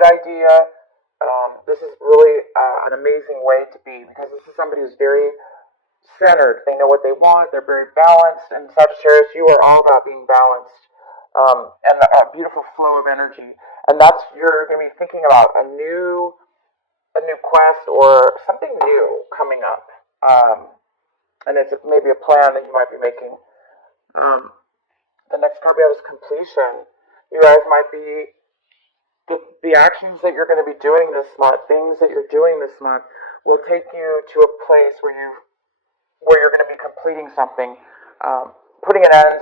good idea. This is really an amazing way to be, because this is somebody who's very centered. They know what they want. They're very balanced. And Sagittarius, you are all about being balanced, and a beautiful flow of energy. And that's, you're going to be thinking about a new quest or something new coming up. And it's maybe a plan that you might be making. Um, the next card we have is completion. You guys might be the actions that you're going to be doing this month, things that you're doing this month, will take you to a place where you're going to be completing something, putting an end,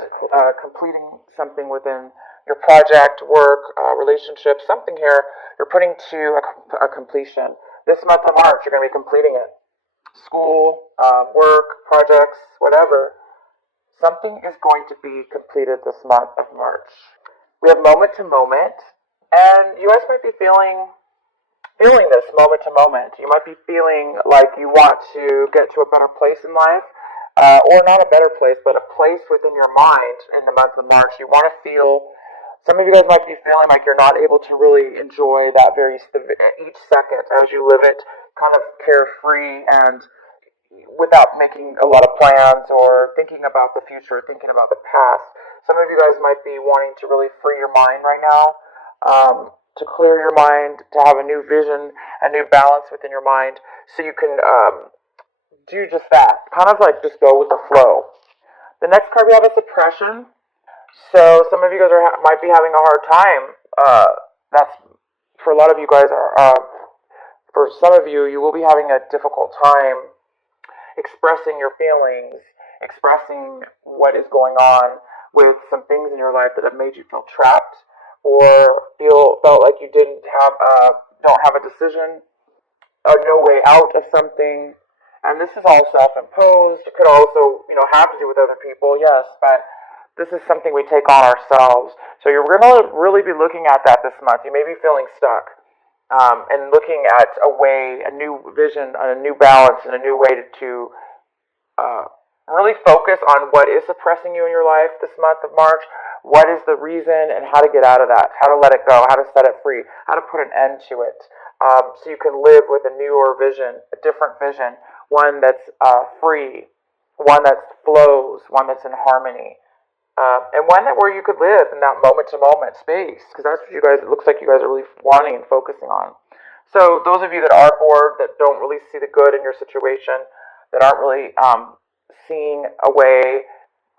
completing something within your project, work, relationship, something here. You're putting to a completion. This month of March, you're going to be completing it. School, work, projects, whatever. Something is going to be completed this month of March. We have moment to moment, and you guys might be feeling this moment to moment. You might be feeling like you want to get to a better place in life, or not a better place, but a place within your mind in the month of March. You want to feel. Some of you guys might be feeling like you're not able to really enjoy that each second as you live it, kind of carefree and without making a lot of plans or thinking about the future, thinking about the past. Some of you guys might be wanting to really free your mind right now, to clear your mind, to have a new vision, a new balance within your mind, so you can do just that. Kind of like just go with the flow. The next card we have is suppression. So some of you guys might be having a hard time. That's for a lot of you guys for some of you, you will be having a difficult time expressing your feelings, expressing what is going on with some things in your life that have made you feel trapped, or felt like you don't have a decision, no way out of something. And this is all self-imposed. It could also, have to do with other people, yes, but this is something we take on ourselves. So you're going to really be looking at that this month. You may be feeling stuck, and looking at a new vision, a new balance, and a new way to really focus on what is suppressing you in your life this month of March. What is the reason, and how to get out of that, how to let it go, how to set it free, how to put an end to it, so you can live with a newer vision, a different vision, one that's free, one that flows, one that's in harmony, and where you could live in that moment-to-moment space, because that's what it looks like you guys are really wanting and focusing on. So those of you that are bored, that don't really see the good in your situation, that aren't really seeing a way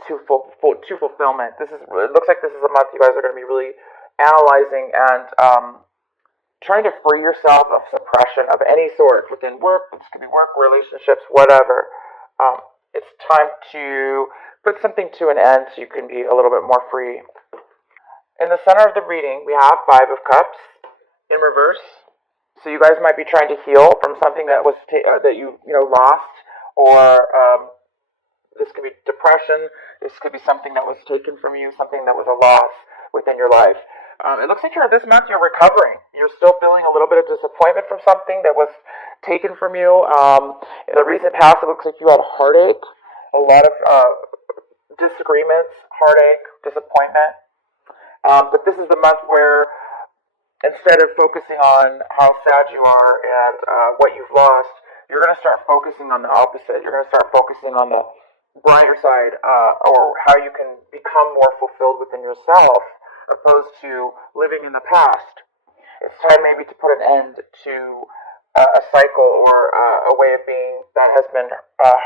to fulfillment, it looks like this is a month you guys are going to be really analyzing and trying to free yourself of suppression of any sort within work. This could be work, relationships, whatever. It's time to put something to an end so you can be a little bit more free. In the center of the reading, we have Five of Cups in reverse. So you guys might be trying to heal from something that was that you lost, or this could be depression. This could be something that was taken from you, something that was a loss within your life. It looks like this month you're recovering. You're still feeling a little bit of disappointment from something that was taken from you. In the recent past, it looks like you had heartache, a lot of disagreements, heartache, disappointment. But this is the month where, instead of focusing on how sad you are and what you've lost, you're going to start focusing on the opposite. You're going to start focusing on the brighter side, or how you can become more fulfilled within yourself, opposed to living in the past. It's time maybe to put an end to a cycle, or a way of being that has been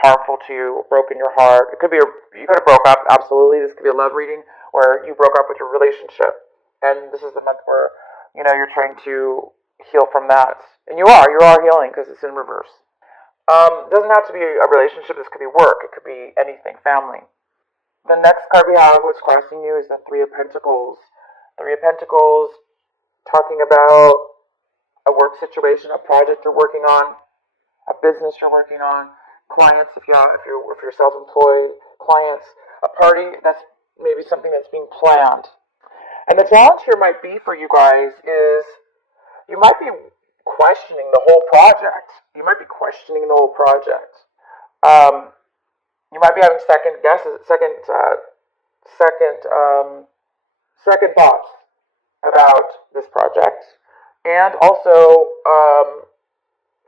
harmful to you, broken your heart. It could be you could have broke up. Absolutely, this could be a love reading where you broke up with your relationship, and this is the month where you're trying to heal from that, and you are healing because it's in reverse. It doesn't have to be a relationship. This could be work. It could be anything. Family. The next card we have, what's crossing you, is the Three of Pentacles. Three of Pentacles, talking about a work situation, a project you're working on, a business you're working on, clients if you're self-employed, clients, a party that's maybe something that's being planned. And the challenge here might be for you guys is you might be questioning the whole project. You might be questioning the whole project. You might be having second guesses, second thoughts about this project. And also,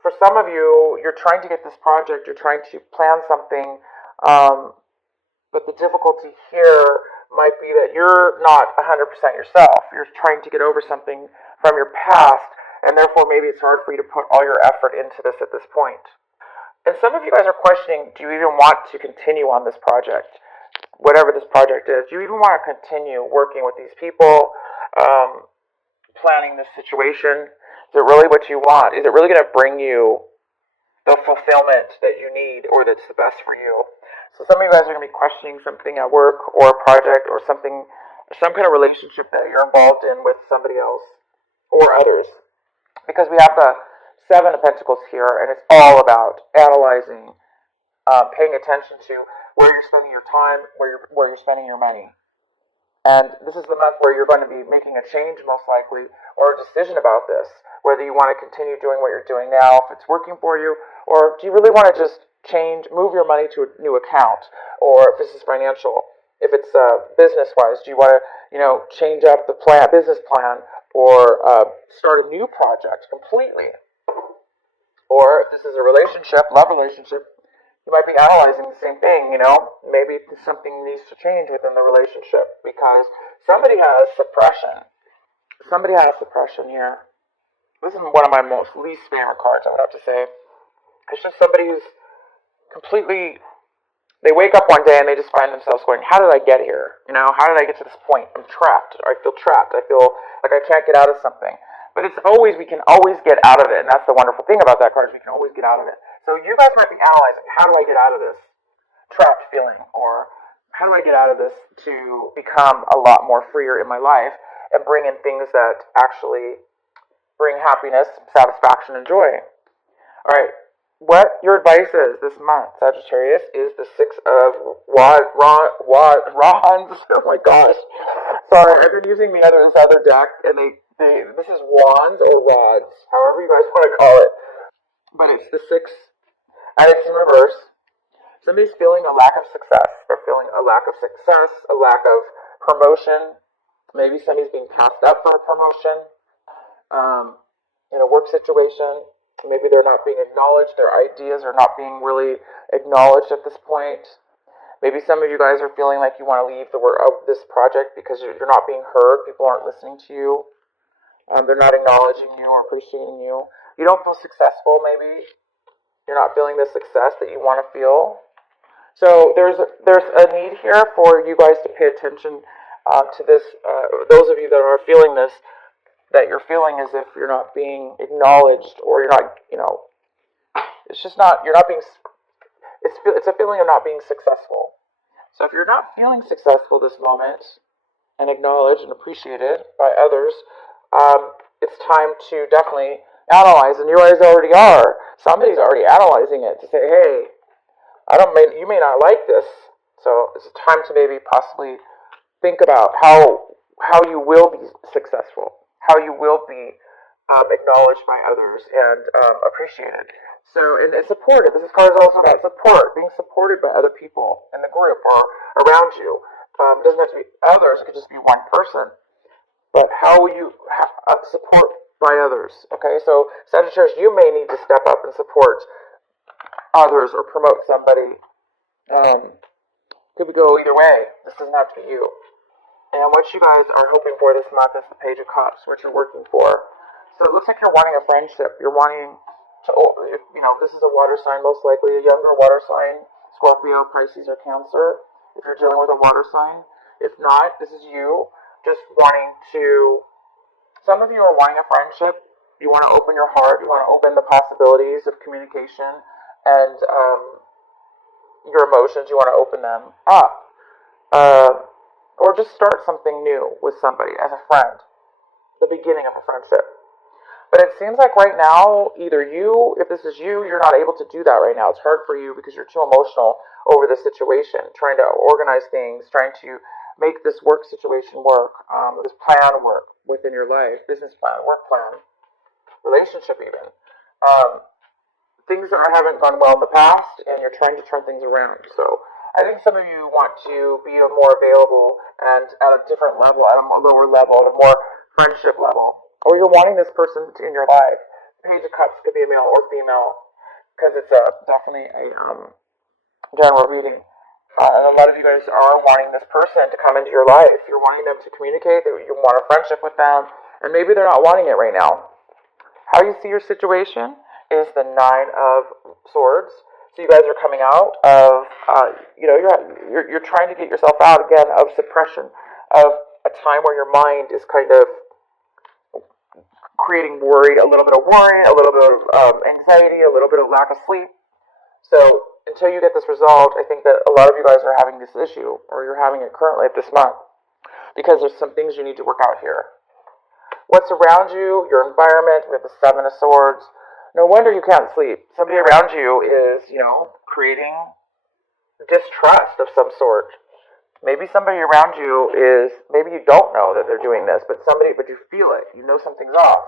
for some of you, you're trying to get this project, you're trying to plan something, um, but the difficulty here might be that you're not 100% yourself. You're trying to get over something from your past, and therefore maybe it's hard for you to put all your effort into this at this point. And some of you guys are questioning, do you even want to continue on this project? Whatever this project is, do you even want to continue working with these people, um, planning this situation? Is it really what you want? Is it really going to bring you the fulfillment that you need or that's the best for you? So some of you guys are going to be questioning something at work or a project or something, some kind of relationship that you're involved in with somebody else or others. Because we have the Seven of Pentacles here, and it's all about analyzing, paying attention to where you're spending your time, where you're spending your money. And this is the month where you're going to be making a change, most likely, or a decision about this, whether you want to continue doing what you're doing now, if it's working for you, or do you really want to just move your money to a new account, or if this is financial, if it's business-wise, do you want to, change up the business plan, or start a new project completely? Or if this is a relationship, love relationship, you might be analyzing the same thing, maybe something needs to change within the relationship because somebody has suppression. Somebody has suppression here. This is one of my most least favorite cards, I would have to say. It's just somebody who's completely, they wake up one day and they just find themselves going, how did I get here? How did I get to this point? I'm trapped. I feel trapped. I feel like I can't get out of something. But we can always get out of it. And that's the wonderful thing about that card is we can always get out of it. So you guys might be analyzing, how do I get out of this trapped feeling? Or how do I get out of this to become a lot more freer in my life and bring in things that actually bring happiness, satisfaction, and joy? All right. What your advice is this month, Sagittarius, is the Six of Wands. Oh my gosh. Sorry, I've been using this other deck, and this is Wands or Rods, however you guys want to call it. But it's the Six, and it's in reverse. Somebody's feeling a lack of success. They're feeling a lack of success, a lack of promotion. Maybe somebody's being passed up for a promotion in a work situation. Maybe they're not being acknowledged. Their ideas are not being really acknowledged at this point. Maybe some of you guys are feeling like you want to leave the work of this project because you're not being heard. People aren't listening to you. They're not acknowledging you or appreciating you. You don't feel successful, maybe. You're not feeling the success that you want to feel. So there's a need here for you guys to pay attention to this. Those of you that are feeling this, that you're feeling as if you're not being acknowledged, or you're not, it's just not, you're not being, it's a feeling of not being successful. So if you're not feeling successful this moment and acknowledged and appreciated by others, it's time to definitely analyze, and you guys already are. Somebody's already analyzing it to say, hey, you may not like this, so it's time to maybe possibly think about how you will be successful, how you will be acknowledged by others and appreciated. So, and supported. This card is also about support, being supported by other people in the group or around you. It doesn't have to be others, it could just be one person. But how will you support by others? Okay, so Sagittarius, you may need to step up and support others or promote somebody. Could go either way. This doesn't have to be you. And what you guys are hoping for this month is the Page of Cups, what you're working for. So it looks like you're wanting a friendship. You're wanting to, this is a water sign, most likely a younger water sign, Scorpio, Pisces, or Cancer, if you're dealing with a water sign. If not, this is you just wanting to, some of you are wanting a friendship. You want to open your heart. You want to open the possibilities of communication and your emotions. You want to open them up. Or just start something new with somebody as a friend. The beginning of a friendship. But it seems like right now, either you, if this is you, you're not able to do that right now. It's hard for you because you're too emotional over the situation, trying to organize things, trying to make this work situation work, this plan work within your life, business plan, work plan, relationship even. Things that haven't gone well in the past, and you're trying to turn things around. So I think some of you want to be more available and at a different level, at a lower level, at a more friendship level. or you're wanting this person in your life. Page of Cups could be a male or female, because it's definitely a general reading. And a lot of you guys are wanting this person to come into your life. You're wanting them to communicate. You want a friendship with them, and maybe they're not wanting it right now. How you see your situation is the Nine of Swords. So you guys are coming out of, you're trying to get yourself out again of suppression, of a time where your mind is kind of creating worry, a little bit of worry, a little bit of anxiety, a little bit of lack of sleep. So until you get this resolved, I think that a lot of you guys are having this issue, or you're having it currently at this month, because there's some things you need to work out here. What's around you, your environment, with the Seven of Swords. No wonder you can't sleep. Somebody around you is, creating distrust of some sort. Maybe somebody around you is, maybe you don't know that they're doing this, but you feel it. You know something's off.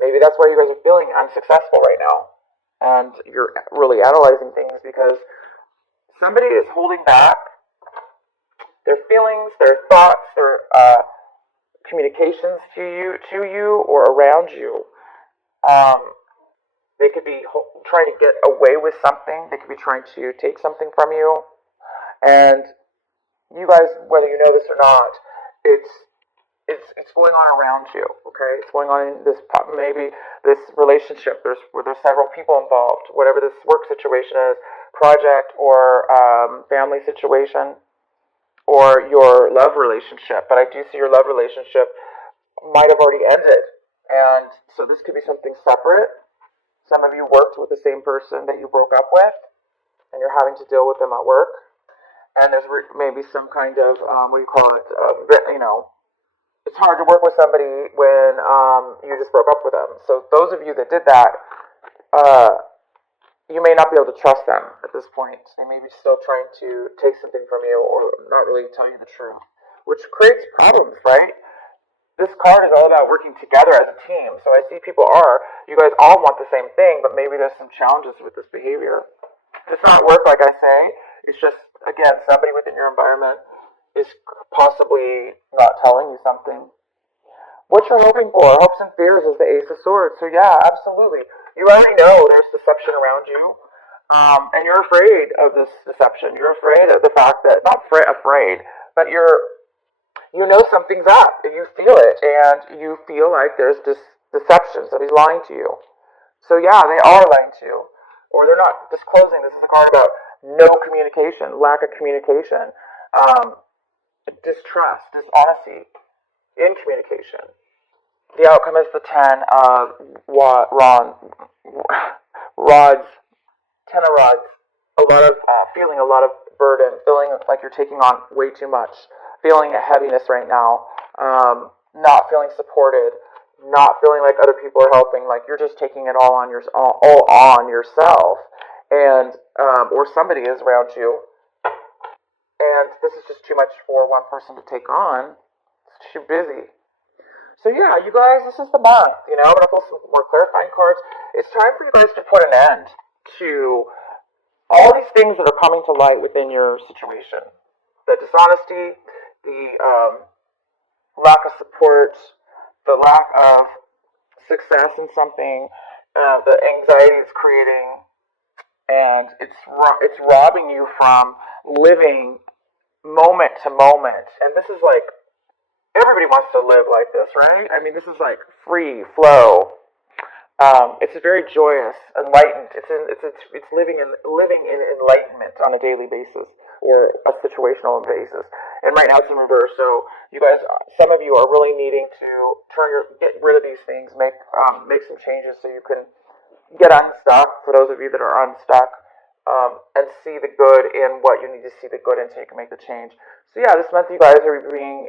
Maybe that's why you guys are feeling unsuccessful right now. And you're really analyzing things because somebody is holding back their feelings, their thoughts, their communications to you or around you. They could be trying to get away with something. They could be trying to take something from you. And you guys, whether you know this or not, it's going on around you. Okay, it's going on in this maybe this relationship. There's several people involved. Whatever this work situation is, project or family situation, or your love relationship. But I do see your love relationship might have already ended, and so this could be something separate. Some of you worked with the same person that you broke up with, and you're having to deal with them at work. And there's maybe some kind of what do you call it? It's hard to work with somebody when you just broke up with them. So those of you that did that, you may not be able to trust them at this point. They may be still trying to take something from you or not really tell you the truth, which creates problems, right? This card is all about working together as a team. So I see you guys all want the same thing, but maybe there's some challenges with this behavior. It's not work, like I say. It's just, again, somebody within your environment is possibly not telling you something. What you're hoping for, hopes and fears, is the Ace of Swords. So yeah, absolutely. You already know there's deception around you, and you're afraid of this deception. You're afraid of the fact that, not afraid, but you know something's up, and you feel it, and you feel like there's this deception, somebody's lying to you. So yeah, they are lying to you, or they're not disclosing. This is a card about no communication, lack of communication, distrust, dishonesty in communication. The outcome is the Ten of Rods. Ten of Rods. A lot of feeling a lot of burden, feeling like you're taking on way too much, feeling a heaviness right now, not feeling supported, not feeling like other people are helping, like you're just taking it all on yourself, and or somebody is around you, and this is just too much for one person to take on. It's too busy. So yeah, you guys, this is the month. I'm gonna pull some more clarifying cards. It's time for you guys to put an end to all these things that are coming to light within your situation. The dishonesty, the lack of support, the lack of success in something, the anxiety it's creating, and it's robbing you from living moment to moment. And this is like, everybody wants to live like this, right? I mean, this is like free flow. It's very joyous, enlightened. It's living in enlightenment on a daily basis or a situational basis. And right now it's in reverse. So you guys, some of you are really needing to get rid of these things, make some changes so you can get unstuck. For those of you that are unstuck, and see the good in what you need to see the good in, so you can make the change. So yeah, this month you guys are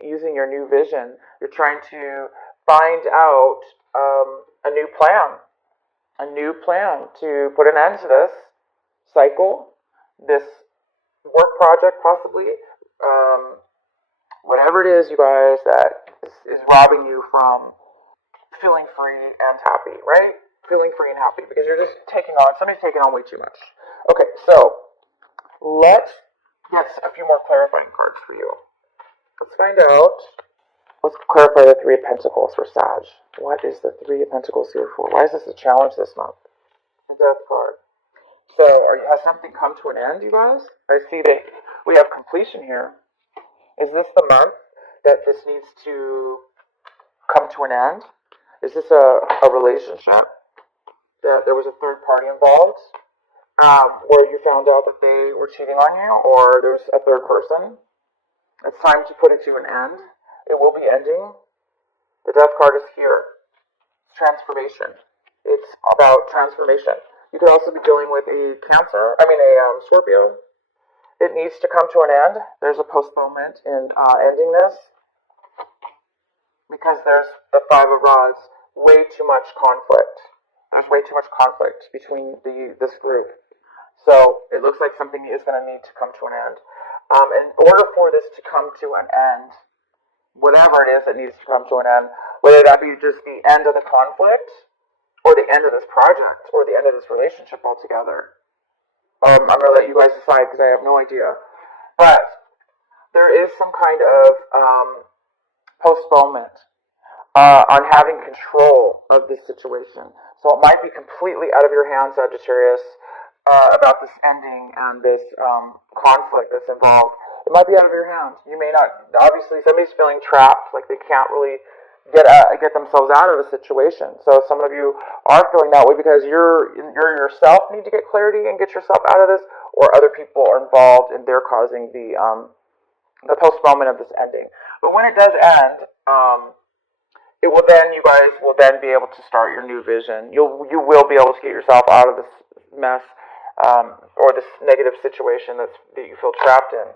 using your new vision. You're trying to find out a new plan to put an end to this cycle, this work project possibly, whatever it is, you guys, that is robbing you from feeling free and happy, right? Feeling free and happy, because somebody's taking on way too much. Okay, so let's get a few more clarifying cards for you. Let's find out Let's clarify the Three of Pentacles for Sag. What is the Three of Pentacles here for? Why is this a challenge this month? The Death card. So, has something come to an end, you guys? I see that we have completion here. Is this the month that this needs to come to an end? Is this a relationship that there was a third party involved, where you found out that they were cheating on you, or there's a third person? It's time to put it to an end. It will be ending. The Death card is here. Transformation. It's about transformation. You could also be dealing with a Scorpio. It needs to come to an end. There's a postponement in ending this, because there's the Five of Rods. Way too much conflict. There's way too much conflict between this group. So it looks like something is going to need to come to an end. In order for this to come to an end, whatever it is that needs to come to an end, whether that be just the end of the conflict, or the end of this project, or the end of this relationship altogether, I'm going to let you guys decide, because I have no idea. But there is some kind of postponement on having control of this situation. So it might be completely out of your hands, Sagittarius, about this ending and this conflict that's involved. It might be out of your hands. You may not. Obviously, somebody's feeling trapped, like they can't really get themselves out of a situation. So some of you are feeling that way because you're yourself need to get clarity and get yourself out of this, or other people are involved and they're causing the postponement of this ending. But when it does end, you guys will then be able to start your new vision. You will be able to get yourself out of this mess, or this negative situation that you feel trapped in.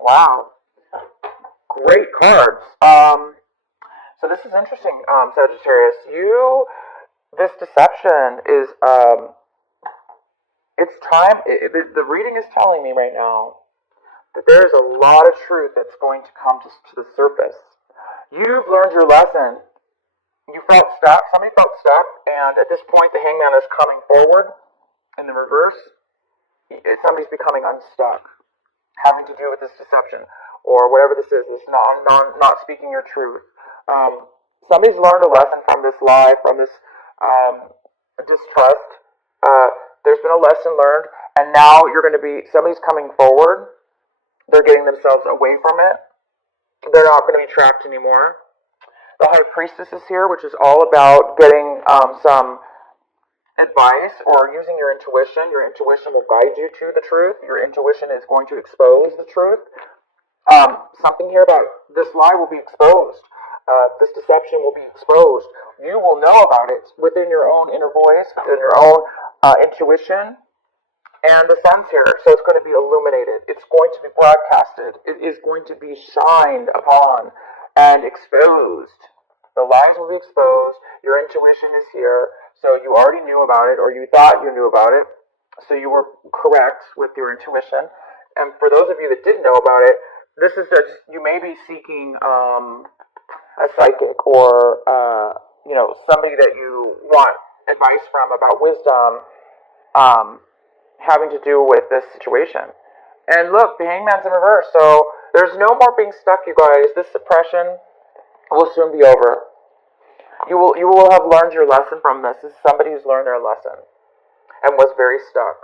Wow, great cards. So this is interesting, Sagittarius. This deception is, it's time. The reading is telling me right now that there is a lot of truth that's going to come to the surface. You've learned your lesson. You felt stuck. Somebody felt stuck, and at this point, the Hangman is coming forward in the reverse. Somebody's becoming unstuck, having to do with this deception, or whatever this is. This not speaking your truth. Somebody's learned a lesson from this lie, from this distrust. There's been a lesson learned, and now somebody's coming forward. They're getting themselves away from it. They're not going to be trapped anymore. The High Priestess is here, which is all about getting some advice or using your intuition. Your intuition will guide you to the truth. Your intuition is going to expose the truth. Something here about this lie will be exposed. This deception will be exposed. You will know about it within your own inner voice, within your own intuition. And the sun's here, so it's going to be illuminated. It's going to be broadcasted. It is going to be shined upon and exposed. The lies will be exposed. Your intuition is here, so you already knew about it, or you thought you knew about it, so you were correct with your intuition. And for those of you that didn't know about it, this is just, you may be seeking a psychic, or somebody that you want advice from about wisdom, having to do with this situation. And look, the Hangman's in reverse, so there's no more being stuck, you guys. This suppression will soon be over. You will have learned your lesson from this. This is somebody who's learned their lesson and was very stuck.